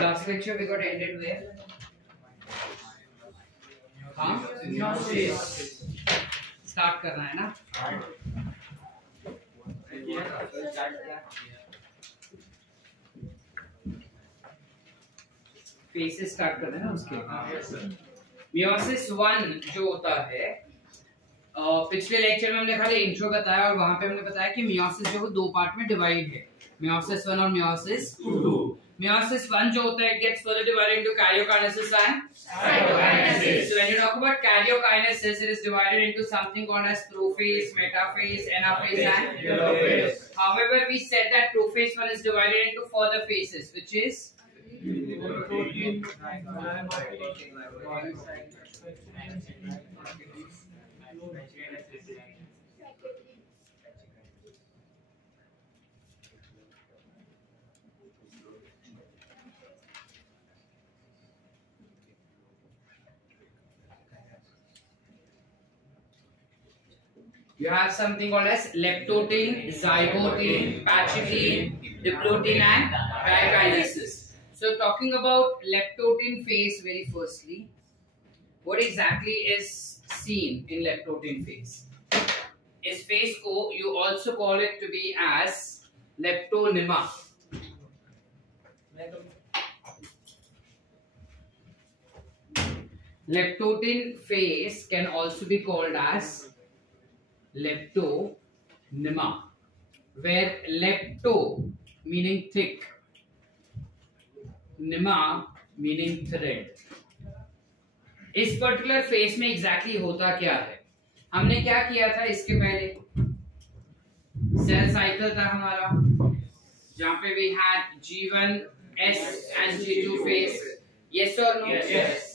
last lecture we got ended where? Start करना है ना? फेसेस स्टार्ट करना है ना उसके। मियोसिस 1 जो होता है, पिछले लेक्चर में हमने खाली इंट्रो बताया और वहां पे हमने बताया कि मियोसिस जो है 2 पार्ट में डिवाइड है, मियोसिस 1 और मियोसिस 2। Meiosis 1 जो होता है, it gets further divided into karyokinesis and cytokinesis. So when you talk about karyokinesis, it is divided into something called as prophase, metaphase, anaphase and telophase. However, we said that prophase 1 is divided into further phases, which is you have something called as leptotin, zygotin, pachyglin, diplotin and trikinesis. So talking about leptotin phase very firstly, what exactly is seen in leptotin phase? Is phase को you also call it to be as leptonema. Leptotin phase can also be called as leptonema, where lepto meaning thick, nema meaning thread. इस particular phase में exactly होता क्या है? हमने क्या किया था इसके पहले? सेल साइकिल था हमारा, जहां पे we had G1 S and G2 phase. Yes or no? Yes.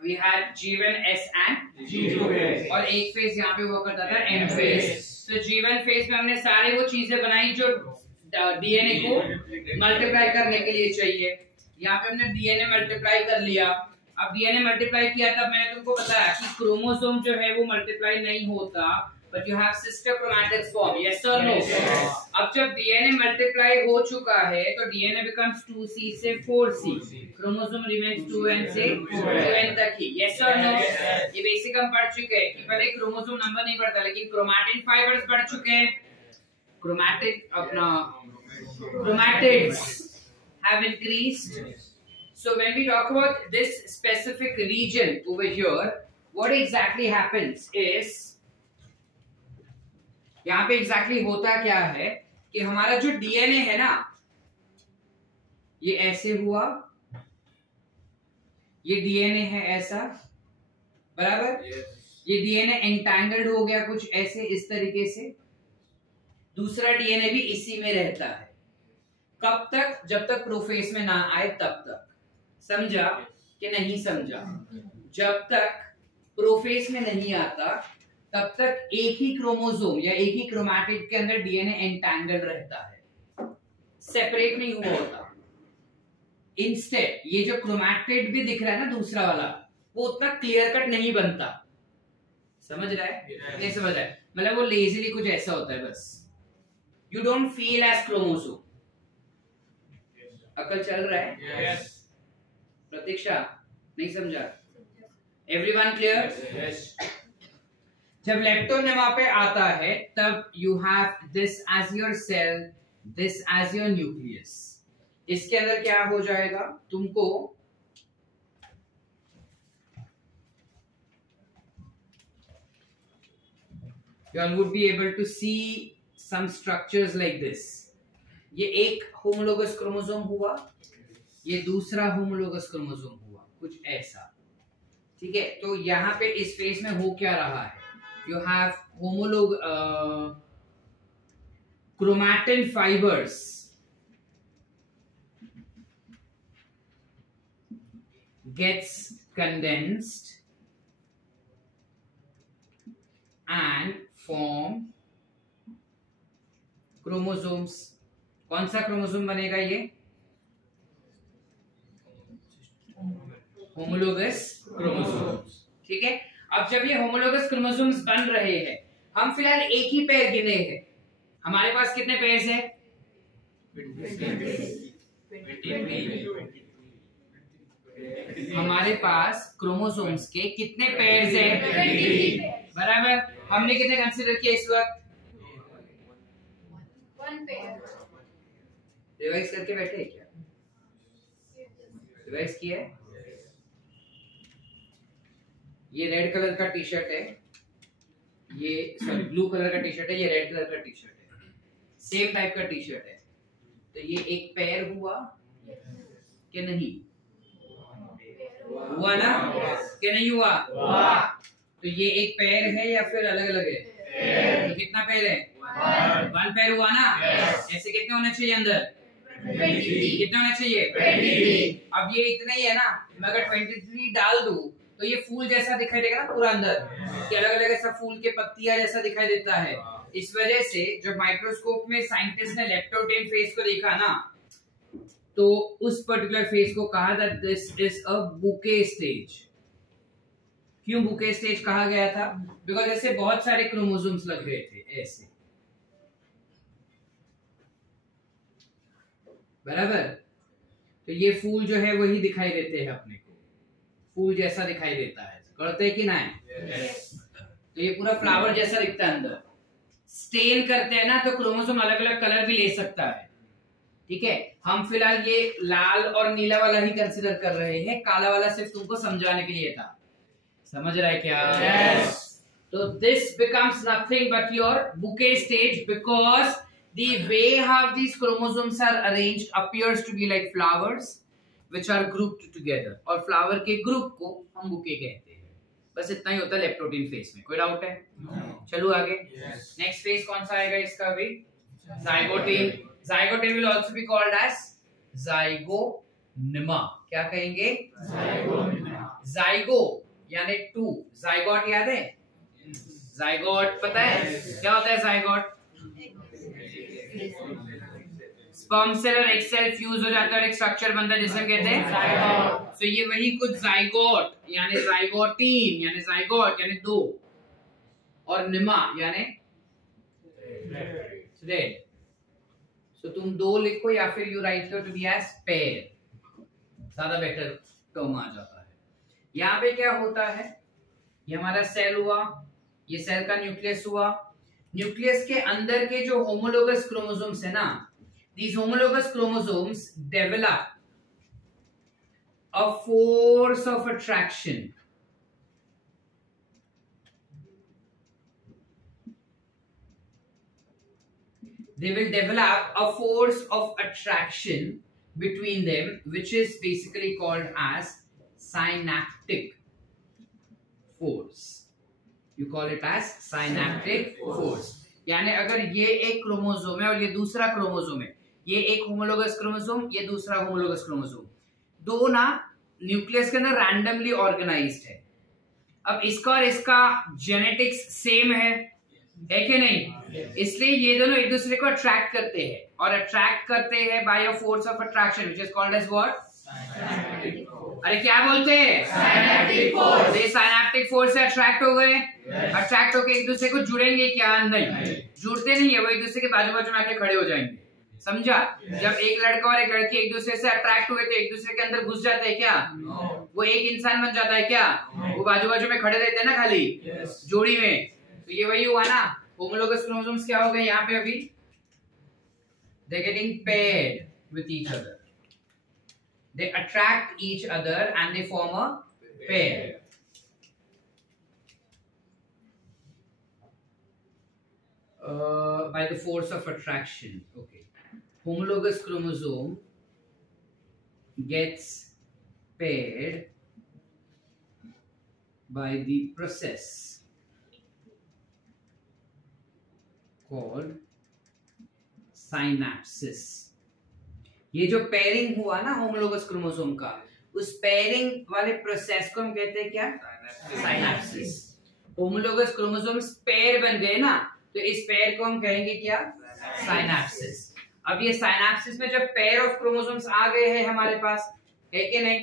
We had G1 S and G2 phase. और एक फेज यहाँ पे हुआ करता था M phase. तो G1 फेज में हमने सारे वो चीजें बनाई जो डीएनए को मल्टीप्लाई करने के लिए चाहिए। यहाँ पे हमने डीएनए मल्टीप्लाई कर लिया। अब डीएनए मल्टीप्लाई किया तब मैंने तुमको बताया कि क्रोमोसोम जो है वो मल्टीप्लाई नहीं होता, but you have sister chromatids form. Yes or no? अब जब डीएनए मल्टीप्लाई हो चुका है तो डीएनए becomes 2C से 4C, क्रोमोसोम remains 2N से 2N तक ही। Yes or no? ये बेसिक हम पढ़ चुके हैं कि पहले क्रोमोसोम नंबर नहीं बढ़ता, लेकिन क्रोमैटिन फाइबर्स बढ़ चुके हैं। Chromatids have increased. So when we talk about this specific region over here, what exactly happens is, यहाँ पे एग्जैक्टली होता क्या है कि हमारा जो डीएनए है ना, ये ऐसे हुआ, ये डीएनए है ऐसा, बराबर? ये डीएनए एंटैंगल्ड हो गया कुछ ऐसे इस तरीके से, दूसरा डीएनए भी इसी में रहता है। कब तक? जब तक प्रोफेज में ना आए तब तक। समझा कि नहीं समझा? जब तक प्रोफेज में नहीं आता तब तक एक ही क्रोमोसोम या एक ही क्रोमैटिड के अंदर डीएनए एंटैंगल्ड रहता है, सेपरेट नहीं हुआ होता। इंस्टेड ये जो क्रोमैटिड भी दिख रहा है ना दूसरा वाला, वो उतना क्लियर कट नहीं बनता। समझ रहा है? नहीं समझ रहा है? मतलब वो लेजीली कुछ ऐसा होता है बस। You don't feel as chromosome. अकल चल रहा है? yes. प्रतीक्षा नहीं समझा? Everyone clear? yes. जब लेप्टोनेमा पे आता है तब you have this as your cell, this as your nucleus. इसके अंदर क्या हो जाएगा? तुमको you all would be able to see some structures like this. ये एक होमोलोगस क्रोमोसोम हुआ, ये दूसरा होमोलोगस क्रोमोसोम हुआ, कुछ ऐसा। ठीक है, तो यहाँ पे इस फेज में हो क्या रहा है? You have chromatin fibers gets condensed and form chromosomes. कौन सा क्रोमोसोम बनेगा? ये होमोलोगस क्रोमोसोम्स। ठीक है, अब जब ये होमोलोगस क्रोमोसोम्स बन रहे हैं, हम फिलहाल एक ही पेयर गिने हैं। हमारे पास कितने पेयर्स हैं? हमारे पास क्रोमोसोम्स के कितने पेयर्स हैं? बराबर। हमने कितने कंसीडर किया इस वक्त? 1 पेयर। रिवाइज करके बैठे हैं क्या? रिवाइज किया है? ये रेड कलर का टी शर्ट है, ये सॉरी ब्लू कलर का टी शर्ट है, ये रेड कलर का टी शर्ट है, सेम टाइप का टी शर्ट है, तो ये एक पेयर हुआ कि नहीं हुआ ना? कि नहीं हुआ? तो ये एक पेयर है या फिर अलग अलग है? तो कितना पेयर है? 1 पेयर हुआ ना? ऐसे कितने होने चाहिए अंदर? 23। कितने होने चाहिए? 23। अब ये इतना ही है ना, मैं अगर 23 डाल दूं तो ये फूल जैसा दिखाई देगा ना पूरा अंदर, कि अलग अलग ऐसा फूल के पत्तियां जैसा दिखाई देता है। इस वजह से जब माइक्रोस्कोप में साइंटिस्ट ने लेप्टोडेन फेज को देखा ना, तो उस पर्टिकुलर फेज को कहा that this is a bouquet stage. क्यों बुके स्टेज कहा गया था? बिकॉज ऐसे बहुत सारे क्रोमोसोम्स लग रहे थे ऐसे, बराबर। तो ये फूल जो है वही दिखाई देते हैं अपने को, फूल जैसा दिखाई देता है, करते हैं कि नहीं? तो ये पूरा फ्लावर जैसा दिखता है अंदर। स्टेन करते हैं ना तो क्रोमोसोम अलग अलग कलर भी ले सकता है, ठीक है। हम फिलहाल ये लाल और नीला वाला ही कंसिडर कर रहे हैं, काला वाला सिर्फ तुमको समझाने के लिए था। समझ रहा है क्या? yes. तो this becomes nothing but your bouquet stage, because the way how these chromosomes are arranged appears to be like flowers which are grouped together, और फ्लावर के ग्रुप को हम बुके कहते हैं। बस इतना ही होता है लेप्टोडेन फेज में। कोई डाउट है? चलो आगे। नेक्स्ट फेज कौन सा आएगा इसका भी? Zygotene. Zygotene will also be called as zygonema. क्या कहेंगे? जाइगो यानी 2, जाइगोट याद है? जाइगोट पता है क्या होता है? जाइगोट स्पर्म सेल और एग सेल फ्यूज हो जाता है और एक स्ट्रक्चर बनता है जिसे हम कहते हैं जाइगोट। तो ये वही कुछ जाइगोट यानी जाइगोटीन यानी जाइगोट यानी 2, और निमा यानी थ्रेड। सो तुम 2 लिखो या फिर you write to be as pair, ज्यादा बेटर टर्म आ जाता है। यहाँ पे क्या होता है? ये हमारा सेल हुआ, ये सेल का न्यूक्लियस हुआ। न्यूक्लियस के अंदर के जो होमोलोगस क्रोमोसोम्स है ना, these homologous chromosomes develop a force of attraction. They will develop a force of attraction between them, which is basically called as synaptic force. You call it as synaptic force. यानी अगर ये एक chromosome है और ये दूसरा chromosome है, ये एक होमोलोगस क्रोमोसोम, ये दूसरा होमोलोगस क्रोमोसोम, दो ना न्यूक्लियस के अंदर रैंडमली ऑर्गेनाइज्ड है। अब इसका और इसका जेनेटिक्स सेम है कि नहीं? इसलिए ये दोनों एक दूसरे को अट्रैक्ट करते हैं, और अट्रैक्ट करते हैं by a force of attraction which is called as what? अरे क्या बोलते हैं? Synaptic force. ये साइनेप्टिक फोर्स से अट्रैक्ट हो गए, अट्रैक्ट होकर एक दूसरे को जुड़ेंगे क्या? नहीं, जुड़ते नहीं है, वो एक दूसरे के बाजू बाजू में आके खड़े हो जाएंगे। समझा? जब एक लड़का और एक लड़की एक दूसरे से अट्रैक्ट हुए तो एक दूसरे के अंदर घुस जाते हैं क्या? वो एक इंसान बन जाता है क्या? वो बाजू बाजू में खड़े रहते हैं ना खाली जोड़ी में। तो ये वही हुआ ना, होमोलोगस क्रोमोसोम्स क्या हो गए यहाँ पे? अभी they getting paired with each other, they attract each other and they form a pair. By the force of attraction. Okay. Homologous chromosome gets paired by the process called synapsis. ये जो pairing हुआ ना homologous chromosome का, उस pairing वाले process को हम कहते हैं क्या? साइनेप्सिस। होमोलोगस क्रोमोसोम्स पेयर बन गए ना, तो इस पेयर को हम कहेंगे क्या? साइनेप्सिस। अब ये साइनेप्सिस में जब पेयर ऑफ क्रोमोसोम्स आ गए हैं हमारे पास, है कि नहीं?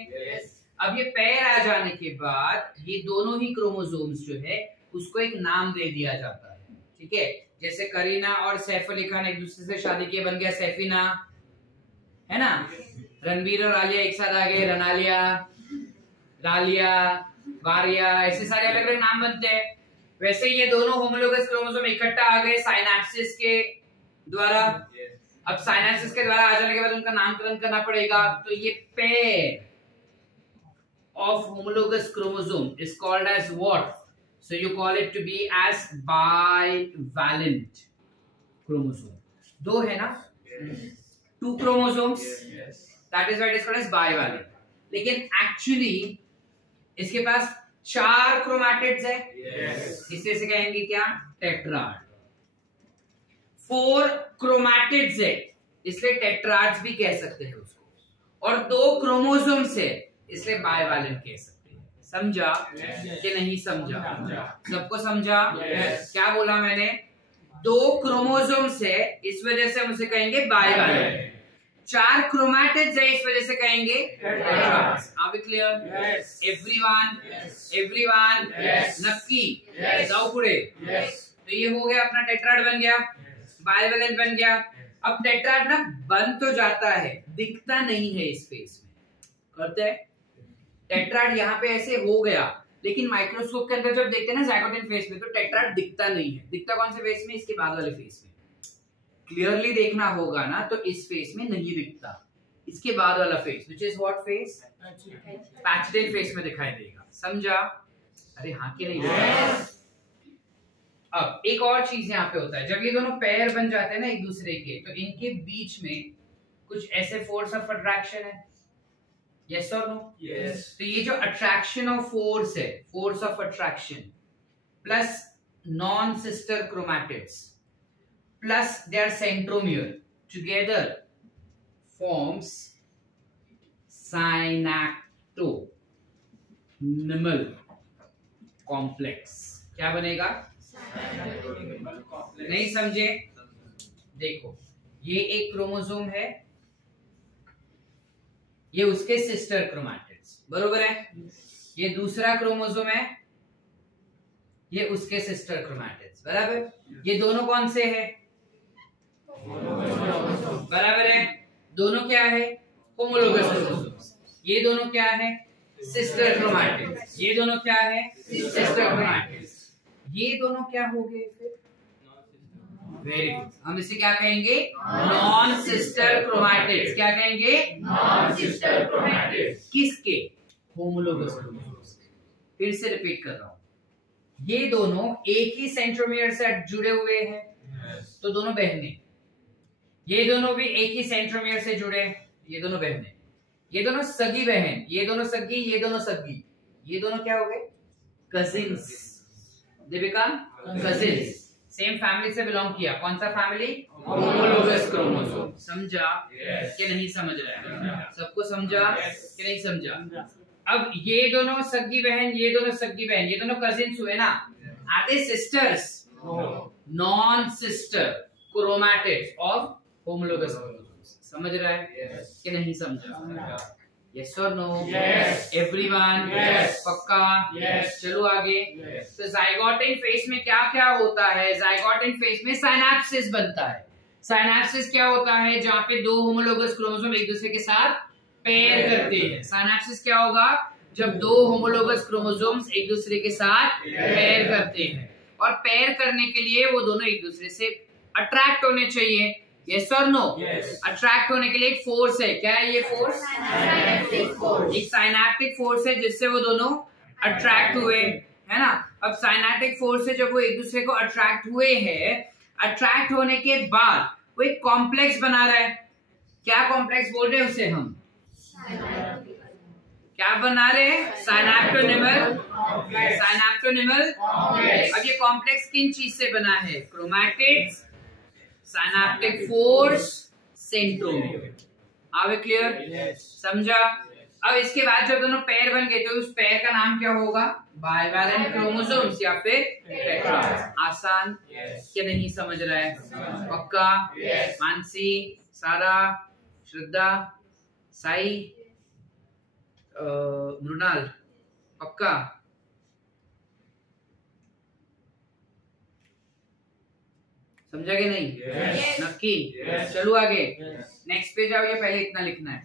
अब ये पेयर आ जाने के बाद ये दोनों ही क्रोमोसोम्स जो है उसको एक नाम दे दिया जाता है, ठीक है। जैसे करीना और सैफ अली खान एक दूसरे से शादी किए, बन गया सैफीना, है ना। रणबीर और आलिया एक साथ आ गए, रनालिया, डालिया, वारिया, ऐसे सारे अलग अलग नाम बनते हैं। वैसे ये दोनों होमोलोगस क्रोमोसोम इकट्ठा आ गए साइनेप्सिस के द्वारा। अब साइनेप्सिस के द्वारा आ जाने के बाद उनका नामकरण करना पड़ेगा। तो ये pair of homologous chromosome is called as what? So you call it to be as bivalent chromosome. दो है ना? Two chromosomes. That is why it is called as bivalent. लेकिन actually इसके पास 4 chromatids है. इसे से कहेंगे क्या? Tetrad. 4 chromatids है, इसलिए tetrads भी कह सकते हैं उसको। और 2 chromosomes है, इसलिए बाइवैलेंट कह सकते हैं। समझा कि नहीं समझा? सबको समझा? क्या बोला मैंने? 2 क्रोमोसोम्स है, इस वजह से हम उसे कहेंगे बाइवैलेंट। 4 क्रोमैटिड्स है, इस वजह से कहेंगे tetrads. Are we clear? Everyone नक्की जाओ पुढे। तो ये हो गया अपना टेट्राड बन गया, बाइवैलेंट बन गया। अब टेट्राड ना बन तो जाता है, दिखता नहीं है इस फेस में। करते हैं टेट्राड यहाँ पे ऐसे हो गया, लेकिन माइक्रोस्कोप के अंदर जब देखते हैं ना जाइगोटिन फेस में, तो टेट्राड दिखता नहीं है। दिखता कौन से फेस में? इसके बाद वाले फेस में। क्लियरली देखना होगा ना, तो इस फेस में नहीं दिखता, इसके बाद वाला phase, which is what phase? Pachytene phase में दिखाई देगा। समझा? अरे हाँ कि नहीं? अब एक और चीज यहाँ पे होता है, जब ये दोनों पेयर बन जाते हैं ना एक दूसरे के, तो इनके बीच में कुछ ऐसे फोर्स ऑफ अट्रैक्शन है। यस और नो? यस। तो ये जो अट्रैक्शन ऑफ फोर्स है, force of attraction plus non sister chromatids plus their centromere together forms synaptonemal complex. क्या बनेगा? नहीं समझे? देखो, ये एक क्रोमोसोम है, ये उसके सिस्टर क्रोमैटिड्स, बरोबर है। ये दूसरा क्रोमोसोम है, ये उसके सिस्टर क्रोमैटिड्स, बराबर। ये दोनों कौन से हैं? बराबर है। दोनों क्या है? Homologous chromosomes. ये दोनों क्या है? Sister chromatids. ये दोनों क्या है? Sister chromatids. ये दोनों क्या हो गए फिर? Very good. हम इसे क्या कहेंगे? Non sister chromatids. क्या कहेंगे? Non sister chromatids. किसके? Homologous chromosomes. फिर से रिपीट कर रहा हूं, ये दोनों एक ही सेंट्रोमियर से जुड़े हुए हैं, तो दोनों बहनें। ये दोनों भी एक ही सेंट्रोमियर से जुड़े, ये दोनों बहनें। ये दोनों सगी बहन, ये दोनों सगी, ये दोनों सगी। ये दोनों क्या हो गए? Cousins. They become cousins. Same family से बिलोंग किया। कौन सा फैमिली? Homologous chromosome. समझा कि नहीं समझ रहा है? सबको समझा कि नहीं समझा? अब ये दोनों सगी बहन, ये दोनों सगी बहन, ये दोनों कजिन्स हुए ना। Are they sisters? Non sister chromatids of homologous chromosomes. समझ रहा है कि नहीं समझा? यस और नो? एवरीवन? पक्का? चलो आगे। तो जाइगोटिन फेज में क्या क्या होता है? जाइगोटिन फेज में साइनेप्सिस बनता है। साइनेप्सिस क्या होता है? जहाँ पे 2 होमोलोगस क्रोमोसोम एक दूसरे के साथ पेयर करते हैं। साइनेप्सिस क्या होगा? जब 2 होमोलोगस क्रोमोसोम्स एक दूसरे के साथ पेयर करते हैं, और पेयर करने के लिए वो दोनों एक दूसरे से अट्रैक्ट होने चाहिए। यस और नो? अट्रैक्ट होने के लिए एक फोर्स है। क्या है ये फोर्स? एक साइनेप्टिक फोर्स है, जिससे वो दोनों अट्रैक्ट हुए, है ना। अब साइनेप्टिक फोर्स से जब वो एक दूसरे को अट्रैक्ट हुए हैं, अट्रैक्ट होने के बाद वो एक कॉम्प्लेक्स बना रहा है। क्या कॉम्प्लेक्स बोल रहे हैं उसे हम? क्या बना रहे हैं? साइनेप्टोनिमल। साइनेप्टोनिमल। अब ये कॉम्प्लेक्स किन चीज से बना है? Chromatids, synaptic force, centromere. Are we clear? समझा? अब इसके बाद जब दोनों पेयर बन गए, तो उस पेयर का नाम क्या होगा? बाइवैलेंट क्रोमोसोम्स या फिर टेट्राड्स। आसान क्या नहीं समझ रहा है? पक्का? मानसी, सारा, श्रद्धा, साई, मृणाल, पक्का? समझा कि नहीं? नक्की? चलो आगे। नेक्स्ट पे जाओ, ये पहले इतना लिखना है।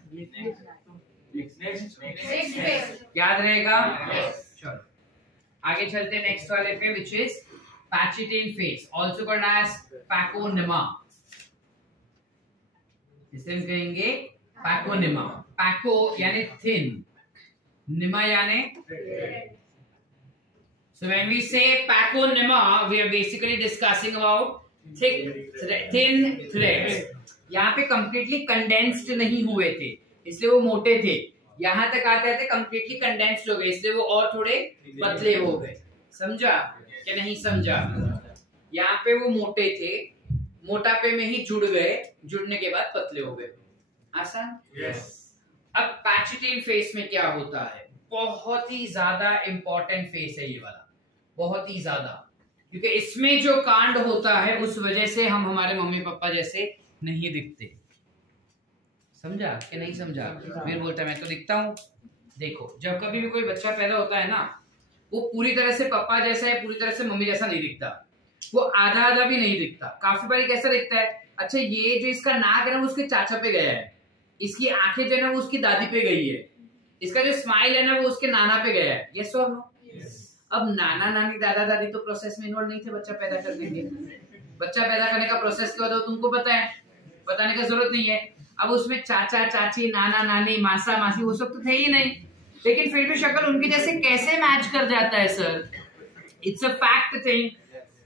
याद रहेगा? चलो आगे चलते नेक्स्ट वाले पे, which is pachytene phase, also called as pachynema. इसे हम कहेंगे पैकोनिमा। पैको यानी थिन, निमा यानी, so when we say पैकोनिमा we are basically discussing about thin threads। यहाँ पे कंप्लीटली कंडेंस्ड नहीं हुए थे इसलिए वो मोटे थे, यहाँ तक आते आते कंप्लीटली कंडेंस्ड हो गए इसलिए वो और थोड़े पतले हो गए। समझा क्या नहीं समझा? यहाँ पे वो मोटे थे, मोटापे में ही जुड़ गए, जुड़ने के बाद पतले हो गए। आसान? yes। अब पैचिटेन फेस में क्या होता है? बहुत ही ज्यादा इंपॉर्टेंट फेस है ये वाला, बहुत ही ज्यादा, क्योंकि इसमें जो कांड होता है उस वजह से हम हमारे मम्मी पापा जैसे नहीं दिखते। समझा कि नहीं समझा? मेरे बोलता है मैं तो दिखता हूँ। देखो जब कभी भी कोई बच्चा पैदा होता है ना, वो पूरी तरह से पापा जैसा है, पूरी तरह से मम्मी जैसा नहीं दिखता, वो आधा आधा भी नहीं दिखता। काफी बारी कैसा दिखता है, अच्छा ये जो इसका नाक है ना वो उसके चाचा पे गया है, इसकी आंखें जो है ना वो उसकी दादी पे गई है, इसका जो स्माइल है ना वो उसके नाना पे गया है। यस और नो? अब नाना नानी दादा दादी तो प्रोसेस में इन्वॉल्व नहीं थे बच्चा पैदा करने के। बच्चा पैदा करने का प्रोसेस क्या होता है तुमको पता है, बताने का जरूरत नहीं है। अब उसमें चाचा चाची नाना नानी मासा मासी वो सब तो थे ही नहीं, लेकिन फिर भी शक्ल उनके जैसे कैसे मैच कर जाता है sir? It's a fact thing,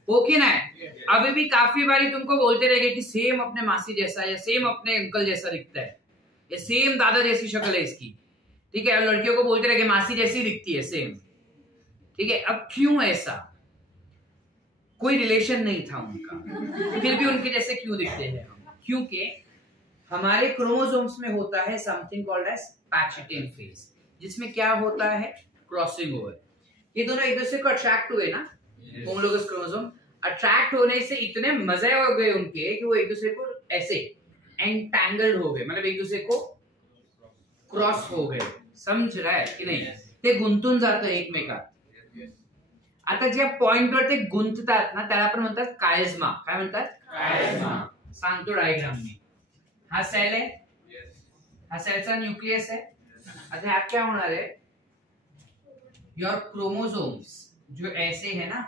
हो कि नहीं? अभी भी काफी बारी तुमको बोलते रहेंगे कि सेम अपने मासी जैसा या सेम अपने अंकल जैसा दिखता है या सेम दादा जैसी शक्ल है इसकी, ठीक है? लड़कियों को बोलते रहेंगे मासी जैसी दिखती है सेम, ठीक है? अब क्यों ऐसा? कोई रिलेशन नहीं था उनका, फिर भी उनके जैसे क्यों दिखते हैं हम? क्योंकि हमारे क्रोमोसोम्स में होता है समथिंग कॉल्ड एज पैचिटेन फेज, जिसमें क्या होता है? Crossing over. ये दोनों एक दूसरे को अट्रैक्ट हुए ना, होमोलोगस क्रोमोसोम अट्रैक्ट होने से इतने मजे हो गए उनके कि वो एक दूसरे को ऐसे एंटैंगल्ड हो गए, मतलब एक दूसरे को क्रॉस हो गए। समझ रहा है की नाही? ते गुंतून जातं एकमेकात। आता ज्या पॉइंटवर ते गुंततात ना त्याला आपण म्हणतात कायझमा। काय म्हणतात? कायझमा। सांगतो डायग्रामनी। हा सेल है, हा सेलचा न्यूक्लियस है। आता ह्यात क्या होणार है? योर क्रोमोसोम्स जो ऐसे है ना,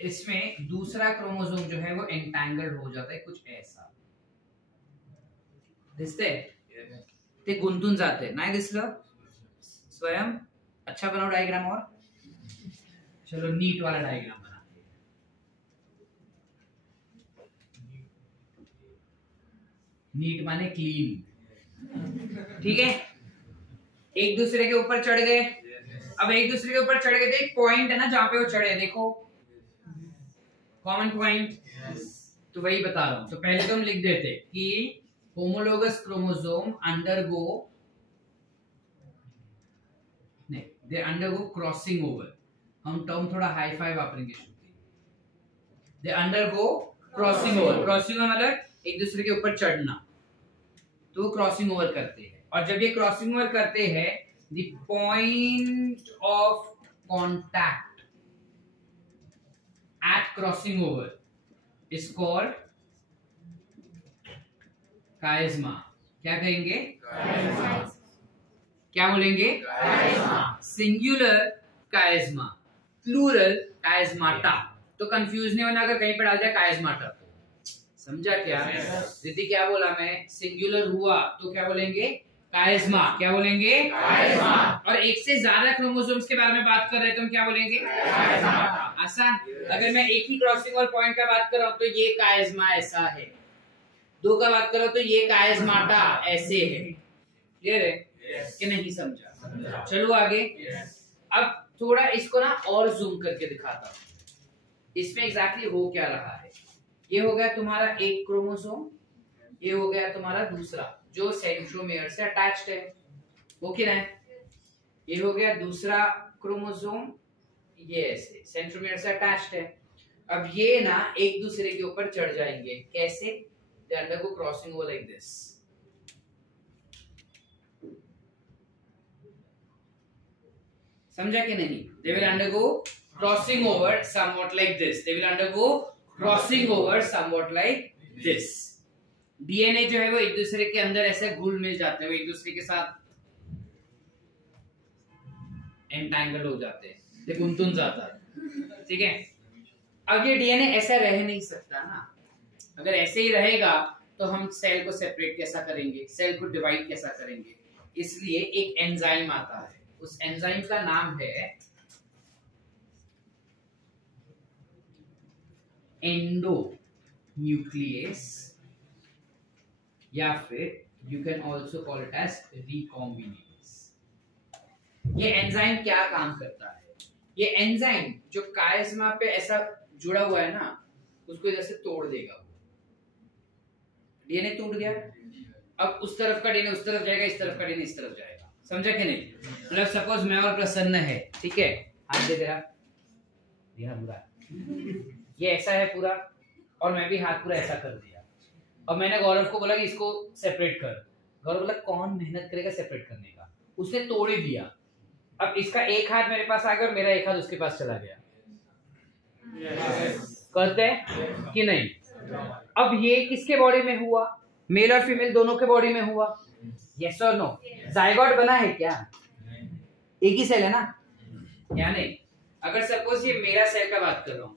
इसमें दूसरा क्रोमोसोम जो है वो एंटैंगल्ड हो जाता है कुछ ऐसा, दिसते? ते गुंतून जाते। नाही दिसलं? स्वयं अच्छा बनाओ डायग्राम। और चलो नीट वाला डायग्राम बनाते हैं। नीट माने क्लीन, ठीक है? एक दूसरे के ऊपर चढ़ गए। अब एक दूसरे के ऊपर चढ़ गए तो एक पॉइंट है ना जहां पे वो चढ़े, देखो कॉमन पॉइंट। तो वही बता रहा हूं। तो पहले तो हम लिख देते कि होमोलोगस क्रोमोसोम अंडरगो, नहीं, दे अंडरगो क्रॉसिंग ओवर। हम टर्म थोड़ा हाई फाई वापरेंगे। They undergo crossing over. Crossing over मतलब एक दूसरे के ऊपर चढ़ना, तो वो क्रॉसिंग ओवर करते हैं। और जब ये क्रॉसिंग ओवर करते हैं, the point of contact at crossing over is called chiasma. क्या कहेंगे? क्या बोलेंगे? Singular chiasma, plural chiasmata. तो कंफ्यूज नहीं होना अगर कहीं पे डाल दिया कायज़माटा तो। समझा क्या? दीदी क्या बोला मैं? सिंगुलर हुआ तो क्या बोलेंगे? कायज़मा। क्या बोलेंगे? कायज़मा। और एक से ज्यादा क्रोमोसोम्स के बारे में बात कर रहे हैं तो हम क्या बोलेंगे? कायज़मा। आसान। अगर मैं एक ही क्रॉसिंग ओवर पॉइंट का बात कर रहा हूं तो ये कायज़मा ऐसा है, दो का बात करो तो ये कायज़माटा ऐसे है। क्लियर है कि नहीं? समझा? चलो आगे। अब थोड़ा इसको ना और जूम करके दिखाता हूं, इसमें एग्जैक्टली हो क्या रहा है। ये हो गया तुम्हारा एक क्रोमोसोम, ये हो गया तुम्हारा दूसरा जो सेंट्रोमियर से अटैच्ड है, वो क्या है? ये हो गया दूसरा क्रोमोसोम, ये ऐसे सेंट्रोमियर से अटैच्ड है। अब ये ना एक दूसरे के ऊपर चढ़ जाएंगे। कैसे? They undergo crossing over like this. समझा कि नहीं? They will undergo crossing over somewhat like this. They will undergo crossing over somewhat like this. DNA जो है वो एक दूसरे के अंदर ऐसे घुल मिल जाते हैं, वो एक दूसरे के साथ एंटैंगल हो जाते हैं, ये गुंतुन जाता है, ठीक है। अब ये डीएनए ऐसा रह नहीं सकता ना, अगर ऐसे ही रहेगा तो हम सेल को सेपरेट कैसा करेंगे, सेल को डिवाइड कैसा करेंगे, इसलिए एक एंजाइम आता है, उस एंजाइम का नाम है एंडोन्यूक्लियस, या फिर you can also call it as recombinase. ये एंजाइम क्या काम करता है, ये एंजाइम जो कायस्मा पे ऐसा जुड़ा हुआ है ना, उसको इधर से तोड़ देगा, डीएनए टूट गया, अब उस तरफ का डीएनए उस तरफ जाएगा, इस तरफ का डीएनए इस तरफ जाएगा, समझा कि नहीं। मतलब सपोज मैं और प्रसन्न है, ठीक है, हाथ दे तेरा पूरा ये ऐसा है पूरा, और मैं भी हाथ पूरा ऐसा कर दिया, और मैंने गौरव को बोला कि इसको सेपरेट कर, गौरव बोला कौन मेहनत करेगा सेपरेट करने का, उसने तोड़ ही दिया, अब इसका एक हाथ मेरे पास आ गया और मेरा एक हाथ उसके पास चला गया, करते हैं कि नहीं। अब ये किसके बॉडी में हुआ, मेल और फीमेल दोनों के बॉडी में हुआ, यस और नो। जाइगोट बना है क्या, एक ही सेल है ना, या नहीं। अगर सपोज ये मेरा सेल का बात कर रहा हूं,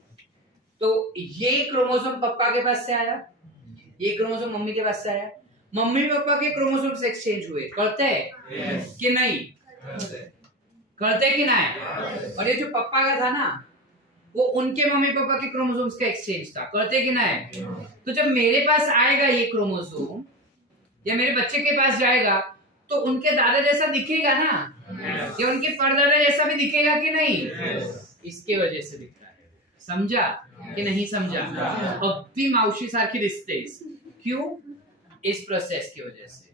तो ये क्रोमोसोम पापा के पास से आया, ये क्रोमोसोम मम्मी के पास से आया, मम्मी पापा के क्रोमोसोम से एक्सचेंज हुए, करते हैं कि नहीं, करते कि नहीं। और ये जो पापा का था ना, वो उनके मम्मी पापा के क्रोमोसोम्स का एक्सचेंज था, करते कि नहीं। तो जब मेरे पास आएगा ये क्रोमोसोम, या मेरे बच्चे के पास जाएगा, तो उनके दादा जैसा दिखेगा ना, या उनके परदादा जैसा भी दिखेगा कि नहीं, इसके वजह से दिखता है, समझा कि नहीं समझा। अगदी मावशी सारखी दिसतेस, क्यों, इस प्रोसेस की वजह से।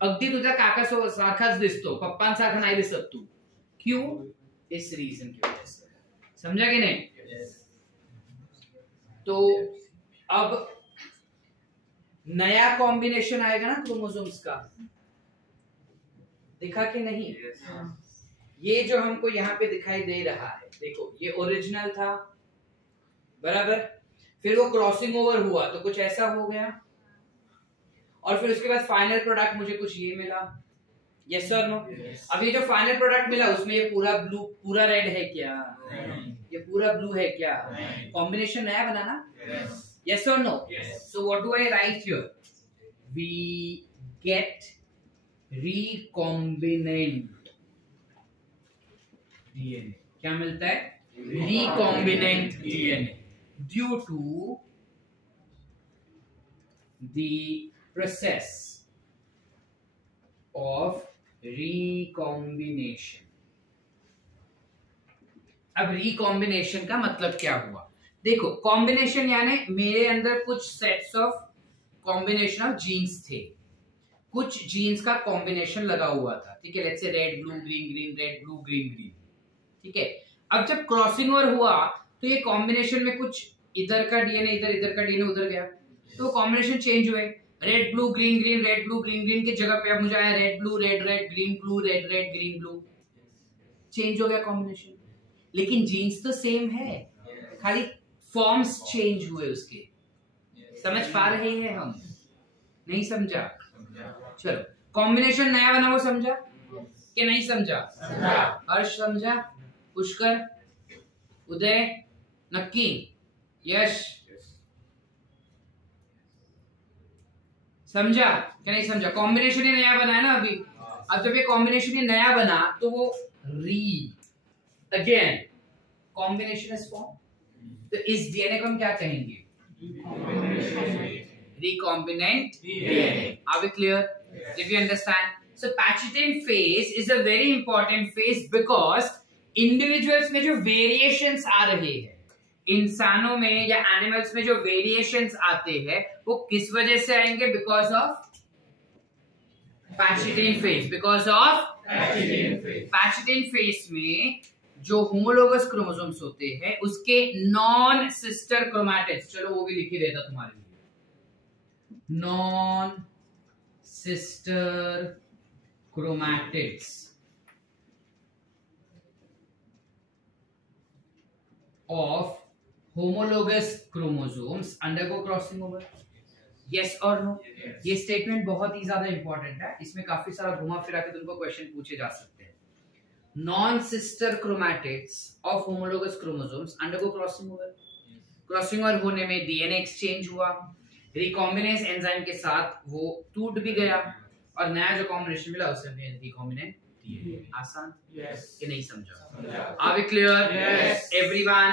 अगदी तुझा काका सारखाच दिसतो, पप्पांसारखा नाही दिसत तू, क्यों, इस रीजन की वजह से, समझा कि नहीं। तो अब नया कॉम्बिनेशन आएगा ना क्रोमोसोम्स का, दिखा कि नहीं। ये जो हमको यहाँ पे दिखाई दे रहा है, देखो ये ओरिजिनल था, बराबर, फिर वो क्रॉसिंग ओवर हुआ तो कुछ ऐसा हो गया, और फिर उसके बाद फाइनल प्रोडक्ट मुझे कुछ ये मिला, यस और नो। अब ये जो फाइनल प्रोडक्ट मिला उसमें ये पूरा ब्लू, पूरा रेड है क्या, ये पूरा ब्लू है क्या, कॉम्बिनेशन नया बना ना, यस और no. So what do I write here, we get recombinant DNA, क्या मिलता है, recombinant DNA, due to the process of recombination। अब recombination का मतलब क्या हुआ, देखो कॉम्बिनेशन यानी मेरे अंदर कुछ sets of combination of genes थे, कुछ जीन्स का कॉम्बिनेशन लगा हुआ था, ठीक है, let's say red blue green green, red blue green green, ठीक है। अब जब क्रॉसिंग ओवर हुआ तो ये कॉम्बिनेशन में कुछ इधर का डीएनए इधर, इधर का डीएनए उधर गया, तो कॉम्बिनेशन चेंज हुए, red blue green green, red blue green green की जगह पे अब मुझे आया red blue red red green blue red red green blue, change हो गया कॉम्बिनेशन, लेकिन जीन्स तो सेम है, खाली फॉर्म्स चेंज हुए उसके, समझ पा रहे हैं हम, नहीं समझा। चलो कॉम्बिनेशन नया बना, वो समझा कि नहीं समझा, हर्ष समझा, पुष्कर, उदय, नक्की, यश समझा कि नहीं समझा। कॉम्बिनेशन ही नया बना है ना अभी, अब जब ये कॉम्बिनेशन ही नया बना तो वो अगेन कॉम्बिनेशन इज फॉर्म, तो इस डीएनए को हम क्या कहेंगे, recombinant DNA। Are we clear? Did we understand? So Pachitan phase is a very important phase because individuals में जो variations आ रहे हैं, इंसानों में या एनिमल्स में जो वेरिएशंस आते हैं वो किस वजह से आएंगे, because of pachytene phase, because of pachytene phase में जो होमोलोगस क्रोमोसोम्स होते हैं उसके नॉन सिस्टर क्रोमैटिड्स, चलो वो भी लिख ही देता तुम्हारे लिए, non sister chromatids of homologous chromosomes undergo crossing over, yes और नो? ये स्टेटमेंट बहुत ही ज्यादा इंपॉर्टेंट है, इसमें काफी सारा घुमा फिरा के तुमको क्वेश्चन पूछे जा सकते हैं। Non sister chromatids of homologous chromosomes undergo crossing over. Crossing over होने में डीएनए एक्सचेंज हुआ, रिकॉम्बिनेज एंजाइम के साथ वो टूट भी गया और नया जो कॉम्बिनेशन मिला उसे हमने रिकॉम्बिनेंट डीएनए। आसान कि नहीं समझा? Are we clear everyone?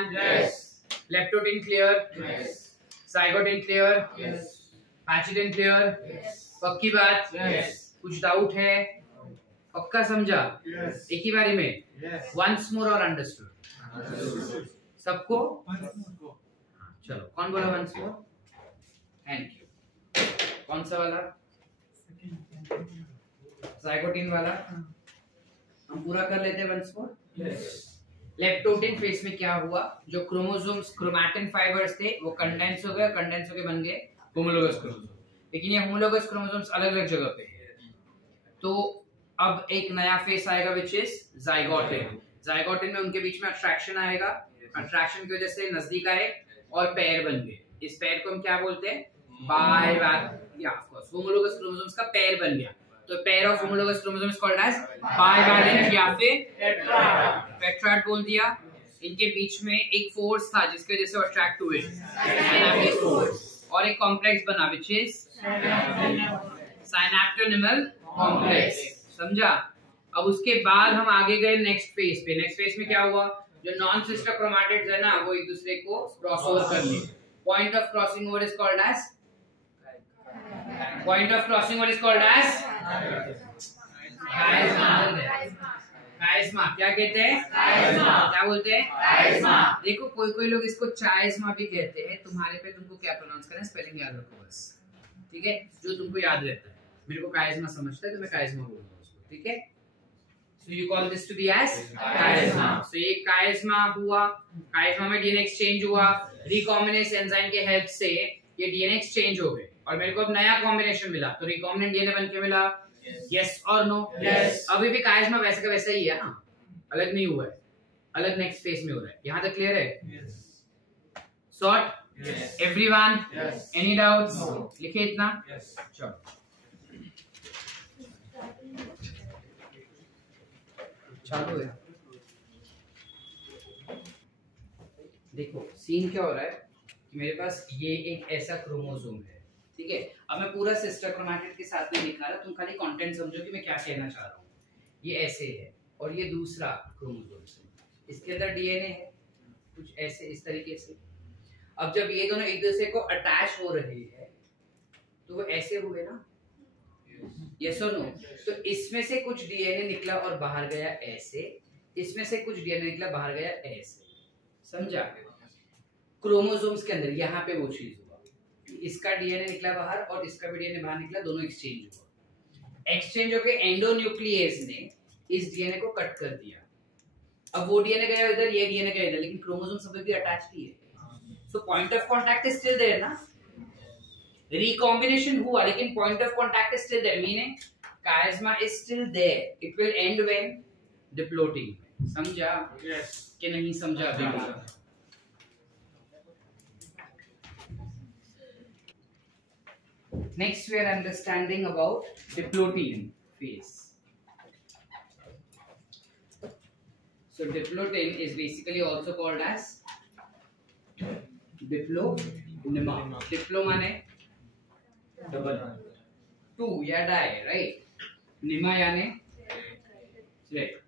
Leptotene clear? Zygotene clear? Pachytene clear? पक्की बात? कुछ डाउट है? पक्का समझा? एक ही बारी में वंस मोर और अंडरस्टूड सबको? चलो कौन बोला वंस मोर? Thank you. कौन सा वाला? ज़ाइगोटीन वाला हम पूरा कर लेते हैं वंस मोर। लेप्टोटीन फेज में क्या हुआ, जो क्रोमोसोम्स क्रोमैटिन फाइबर्स थे वो कंडेंस हो गए, कंडेंस होके बन गए होमोलोगस क्रोमोसोम। लेकिन ये होमोलोगस क्रोमोसोम्स अलग-अलग जगह पे है, तो अब एक नया फेस आएगा विच इज ज़ाइगोटीन। ज़ाइगोटीन में उनके बीच में अट्रैक्शन आएगा, अट्रैक्शन की वजह से नजदीक आए और पैर बन गए। इस पैर को हम क्या बोलते हैं? Bivalent. Of course homologous chromosomes का पैर बन गया, तो pair of homologous chromosome is called as bivalent या फिर टेट्राड बोल दिया। इनके बीच में एक फोर्स था जिसकी वजह से वो अट्रैक्ट हुए, सिनैप्टिक फोर्स, और एक कॉम्प्लेक्स बना विच इज सिनैप्टोनिमल कॉम्प्लेक्स। समझा? अब उसके बाद हम आगे गए नेक्स्ट फेज पे। नेक्स्ट फेज में क्या हुआ, जो नॉन सिस्टर क्रोमैटिड्स है ना वो एक दूसरे को क्रॉस ओवर कर लिए। Point of crossing over is called as chiasma. क्या कहते हैं? क्या बोलते हैं? देखो कोई लोग इसको चायस्मा भी कहते हैं, तुम्हारे पे तुमको क्या प्रोनाउंस करना है, स्पेलिंग याद रखो बस, ठीक है? जो तुमको याद रहता है। मेरे को कायस्मा समझता है तो मैं कायस्मा बोलूंगा उसको, ठीक है? So you call this to be as chiasma. So ये chiasma हुआ, chiasma में डीएनए एक्सचेंज हुआ, रिकॉम्बिनेज एंजाइम के हेल्प से ये डीएनए एक्सचेंज हो गए और मेरे को अब नया कॉम्बिनेशन मिला, तो रिकॉम्बिनेंट डीएनए बनके मिला। यस और नो? अभी भी chiasma वैसे का वैसा ही है ना, अलग नहीं हुआ है, अलग नेक्स्ट फेज में हो रहा है। यहाँ तक क्लियर है? Short everyone? Any doubts? लिखे इतना? चलो चालू है। देखो सीन क्या हो रहा है कि मेरे पास ये एक ऐसा क्रोमोसोम है, ठीक है? अब मैं पूरा सिस्टर क्रोमैटिड के साथ में दिखा रहा, तुम खाली कंटेंट समझो कि मैं क्या कहना चाह रहा हूँ। ये ऐसे है और ये दूसरा क्रोमोसोम है, इसके अंदर डीएनए है कुछ ऐसे इस तरीके से। अब जब ये दोनों एक दूसरे को अटैच हो रहे हैं तो वो ऐसे हुए ना, यस और नो? तो इसमें से कुछ डीएनए निकला और बाहर गया ऐसे, इसमें से कुछ डीएनए निकला बाहर गया ऐसे। समझा? क्रोमोसोम्स के अंदर यहाँ पे वो चीज हुआ, इसका डीएनए निकला बाहर और इसका भी डीएनए बाहर निकला, दोनों एक्सचेंज हुआ। एक्सचेंज होके एंडोन्यूक्लियस ने इस डीएनए को कट कर दिया। अब वो डीएनए गया इधर, ये डीएनए गया इधर, लेकिन क्रोमोसोम सब भी अटैच्ड ही है, so point of contact is still there ना। रिकॉम्बिनेशन हुआ लेकिन point of contact is still there, meaning chiasma is still there. It will end when diploting. समझा? कि नहीं समझा? Next we are understanding about diplotin phase. So diplotin is basically also called as diplonema. Diplo माने double, to या die, right? Nima यानी split.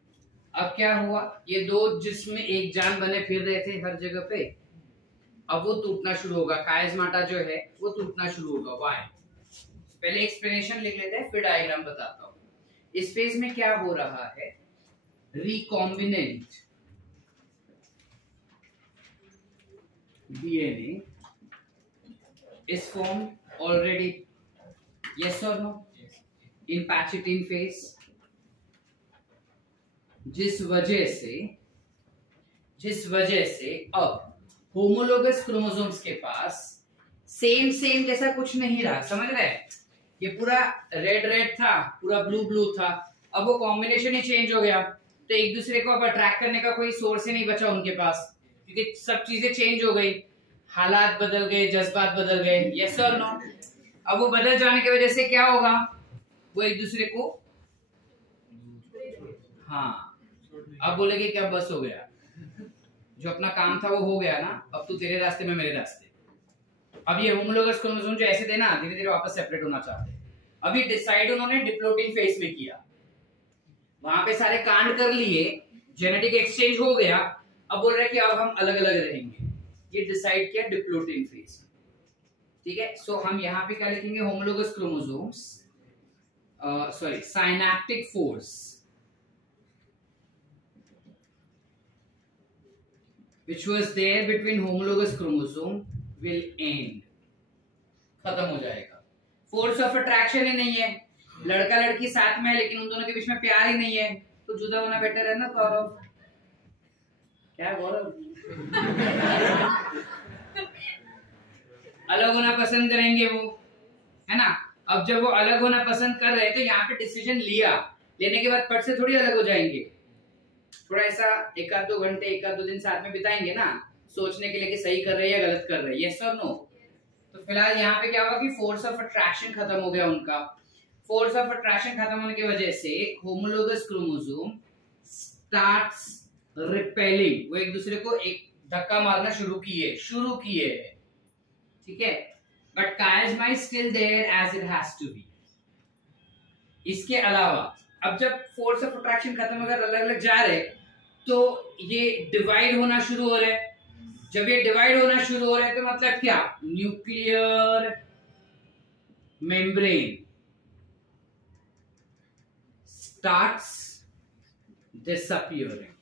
अब क्या हुआ, ये दो जिसमें एक जान बने फिर रहे थे हर जगह पे, अब वो टूटना शुरू होगा। कायस्माटा जो है वो टूटना शुरू होगा। व्हाई? पहले एक्सप्लेनेशन लिख लेते हैं फिर डायग्राम बताता हूँ। इस फेज में क्या हो रहा है, recombinant DNA is form already, yes or no? In Pachitin phase, जिस वजह से अब होमोलोगस क्रोमोसोम्स के पास सेम जैसा कुछ नहीं रहा। समझ रहे? ये पूरा रेड था, पूरा ब्लू था, अब वो कॉम्बिनेशन ही चेंज हो गया, तो एक दूसरे को अब अट्रैक्ट करने का कोई सोर्स ही नहीं बचा उनके पास, क्योंकि सब चीजें चेंज हो गई, हालात बदल गए, जज्बात बदल गए। यस और नो? अब वो बदल जाने की वजह से क्या होगा, वो एक दूसरे को, हाँ अब बोलेंगे क्या बस हो गया, जो अपना काम था वो हो गया ना, अब तू तेरे रास्ते में मेरे रास्ते। अब ये होमोलोगस क्रोमोसोम जो ऐसे थे ना, धीरे धीरे वापस सेपरेट होना चाहते हैं। अभी डिसाइड उन्होंने डिप्लोटिंग फेज में किया, वहां पे सारे कांड कर लिए, जेनेटिक एक्सचेंज हो गया, अब बोल रहे हैं कि अब हम अलग अलग रहेंगे, ये डिसाइड किया डिप्लोटिंग फेज। ठीक है, सो हम यहाँ पे क्या लिखेंगे, homologous chromosomes, sorry synaptic force which was there between homologous chromosome will end, खत्म हो जाएगा। फोर्स ऑफ अट्रैक्शन ही नहीं है, लड़का लड़की साथ में है लेकिन उन दोनों के बीच में प्यार ही नहीं है, तो जुदा होना बेटर है ना गौरव, क्या गौरव अलग होना पसंद करेंगे वो, है ना। अब जब वो अलग होना पसंद कर रहे हैं तो यहाँ पे डिसीजन लिया, लेने के बाद फट से थोड़ी अलग हो जाएंगे, थोड़ा ऐसा एक आध दो घंटे एक आध दो दिन साथ में बिताएंगे ना, सोचने के लिए कि सही कर रहे हैं या गलत कर रहे हैं, यस और नो। तो फिलहाल यहाँ पे क्या होगा कि फोर्स ऑफ अट्रैक्शन खत्म हो गया उनका, फोर्स ऑफ अट्रैक्शन खत्म होने की वजह से होमोलोगस क्रोमोसोम स्टार्ट्स रिपेलिंग, वो एक दूसरे को एक धक्का मारना शुरू किए, ठीक है, but chiasma is still there as it has to be. इसके अलावा अब जब फोर्स ऑफ अट्रैक्शन खत्म अगर अलग अलग जा रहे तो ये डिवाइड होना शुरू हो रहे हैं, जब ये डिवाइड होना शुरू हो रहे हैं तो मतलब क्या, nuclear membrane starts disappearing,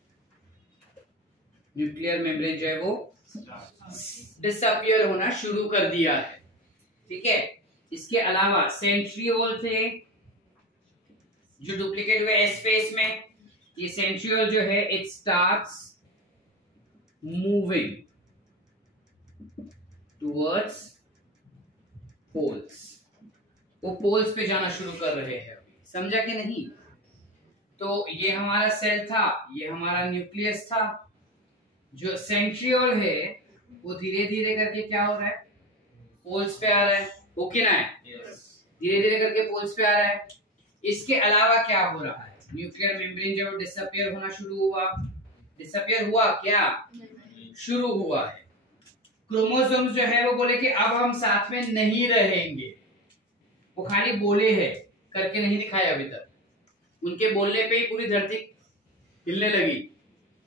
nuclear membrane जो है वो डिसअपियर होना शुरू कर दिया है, ठीक है। इसके अलावा सेंट्रियोल थे जो डुप्लीकेट हुए एस फेस में, ये सेंट्रियोल जो है it starts moving towards poles, वो पोल्स पे जाना शुरू कर रहे हैं, समझा कि नहीं। तो ये हमारा सेल था, ये हमारा न्यूक्लियस था, जो सेंट्रियोल है वो धीरे धीरे करके क्या हो रहा है, पोल्स पे आ रहा है, ओके ना है, धीरे धीरे करके पोल्स पे आ रहा है। इसके अलावा क्या हो रहा है, न्यूक्लियर मेम्ब्रेन जो डिसअपियर होना शुरू हुआ, डिसअपियर हुआ क्या, शुरू हुआ है। क्रोमोसोम्स जो है वो बोले कि अब हम साथ में नहीं रहेंगे, वो खाली बोले हैं, करके नहीं दिखाया अभी तक, उनके बोलने पे ही पूरी धरती हिलने लगी,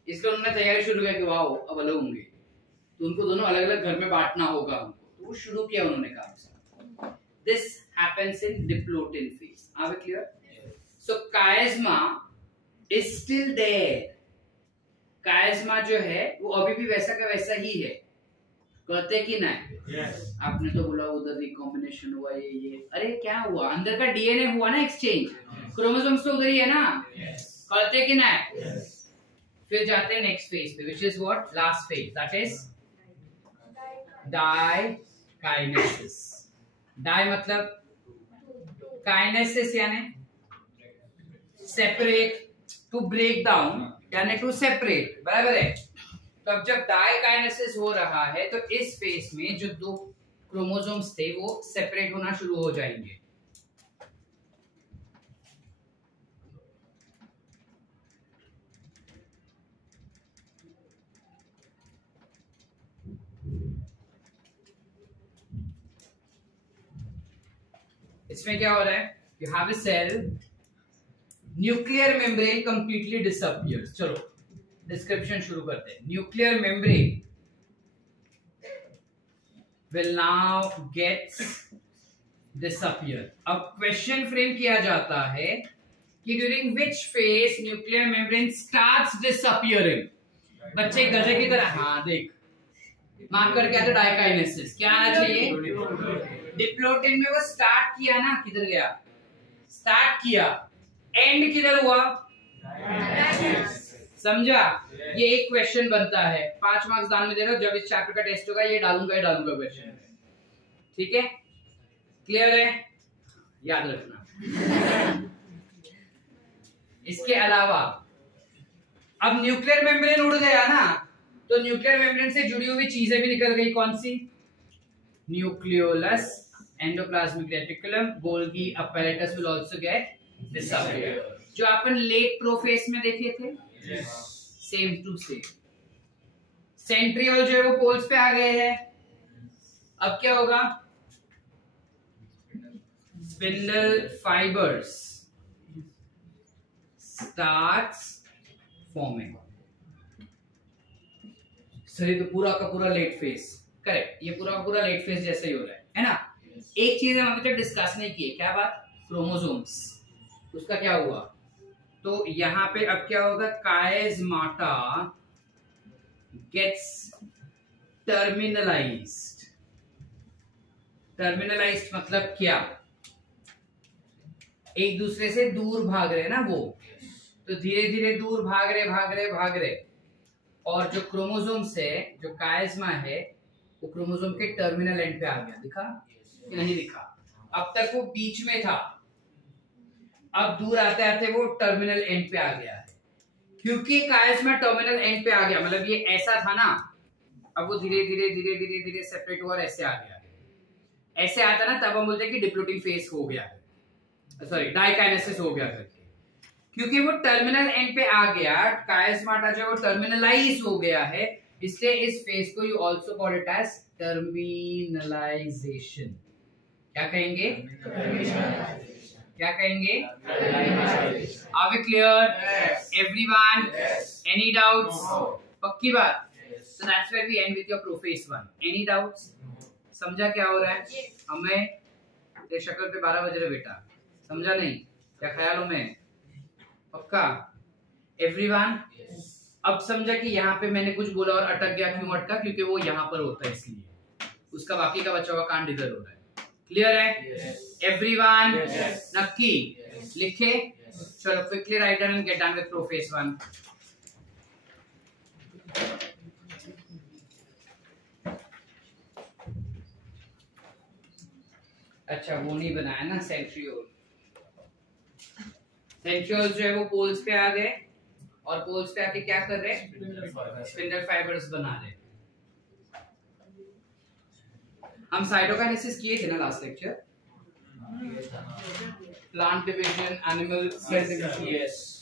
इसलिए उन्होंने तैयारी शुरू किया कि वाह अब अलग होंगे, तो उनको दोनों अलग अलग घर में बांटना होगा हमको, तो वो शुरू किया उन्होंने काम। This happens in diplotin phase. Are we clear? Yes. So chiasma is still there. chiasma जो है वो अभी भी वैसा का वैसा ही है, कहते कि नहीं? Yes. आपने तो बोला उधर रिकॉम्बिनेशन हुआ ये, अरे क्या हुआ, अंदर का डीएनए हुआ ना एक्सचेंज, क्रोमोसोम्स तो उधर ही है ना, yes. कहते कि नहीं? yes. फिर जाते हैं नेक्स्ट फेज पे, which is what? Last phase, that is diakinesis. Di मतलब काइनेसिस यानी सेपरेट, टू ब्रेक डाउन यानी टू सेपरेट, बराबर है। तो अब जब डाइकाइनेसिस हो रहा है तो इस फेज में जो दो क्रोमोसोम्स थे वो सेपरेट होना शुरू हो जाएंगे। इसमें क्या हो रहा है, you have a cell, nuclear membrane completely disappears. चलो डिस्क्रिप्शन शुरू करते हैं। Nuclear membrane will now get disappear। अब क्वेश्चन फ्रेम किया जाता है कि during which phase nuclear membrane starts disappearing. बच्चे गधे की तरह, हाँ देख मार्क कर क्या था, डाइकाइनेसिस। क्या आना चाहिए, डिप्लोटिन में वो स्टार्ट किया ना, किधर गया, स्टार्ट किया, एंड किधर हुआ, समझा। ये एक क्वेश्चन बनता है, 5 मार्क्स दान में दे रहा हूं, जब इस चैप्टर का टेस्ट होगा ये डालूंगा क्वेश्चन, ठीक है, क्लियर है, याद रखना। इसके अलावा अब न्यूक्लियर मेम्ब्रेन उड़ गया ना, तो न्यूक्लियर मेम्ब्रेन से जुड़ी हुई चीजें भी निकल गई, कौन सी, nucleolus endoplasmic reticulum, Golgi apparatus will also get disappear. जो अपन लेट प्रोफेस में देखे थे, सेम टू सेम. सेंट्रियोल जो है वो पोल्स पे आ गए हैं. अब क्या होगा? Spindle fibres starts forming. Sir ये तो पूरा का पूरा लेट फेज. करेक्ट, ये पूरा का पूरा लेट फेज जैसे ही हो रहा है ना. एक चीज हम अभी तक डिस्कस नहीं की है, क्या बात? क्रोमोसोम्स. उसका क्या हुआ? तो यहाँ पे अब क्या होगा? काइज़माटा गेट्स टर्मिनलाइज्ड. टर्मिनलाइज्ड मतलब क्या? एक दूसरे से दूर भाग रहे ना वो, तो धीरे धीरे दूर भाग रहे और जो क्रोमोसोम्स है, जो काइज़मा है, वो क्रोमोसोम के टर्मिनल एंड पे आ गया. दिखा कि नहीं दिखा? अब तक वो बीच में था, अब दूर आते आते वो टर्मिनल एंड पे आ गया है. क्योंकि काइज़मा टर्मिनल एंड पे आ गया, मतलब ये ऐसा था ना, अब वो धीरे धीरे सेपरेट हुआ और ऐसे आ गया. ऐसे आता ना तब हम बोलते हैं कि डिप्लोटिंग फेज हो गया है, सॉरी डाइकाइनेसिस हो गया करके. क्योंकि वो टर्मिनल एंड पे आ गया, काइज़माटा जो वो टर्मिनलाइज हो गया है, इसलिए इस फेज को you also call it as terminalization. क्या कहेंगे? क्या कहेंगे? Are we clear? Everyone? Any doubts? पक्की बात? So that's where we end with your prophase 1. Any doubts? समझा क्या हो रहा है? हमें तेरे शक्ल पे 12 बज रहे बेटा, समझा नहीं? क्या ख्याल हूं मैं? पक्का? एवरीवन? अब समझा कि यहाँ पे मैंने कुछ बोला और अटक गया. क्यों अटका? क्योंकि वो यहाँ पर होता है, इसलिए उसका बाकी का बचा हुआ कांड इधर हो रहा है. क्लियर है? एवरीवन? नक्की? लिखे? चलो quickly write down and get done with prophase 1. अच्छा वो नहीं बनाया ना सेंट्रियोल. सेंट्रियोल जो है वो पोल्स पे आ गए और पोल्स पे आके क्या कर रहे हैं? स्पिंडल फाइबर्स बना रहे. हम साइटोकाइनेसिस किए थे ना last lecture. Plant division, animal cell division. Yes.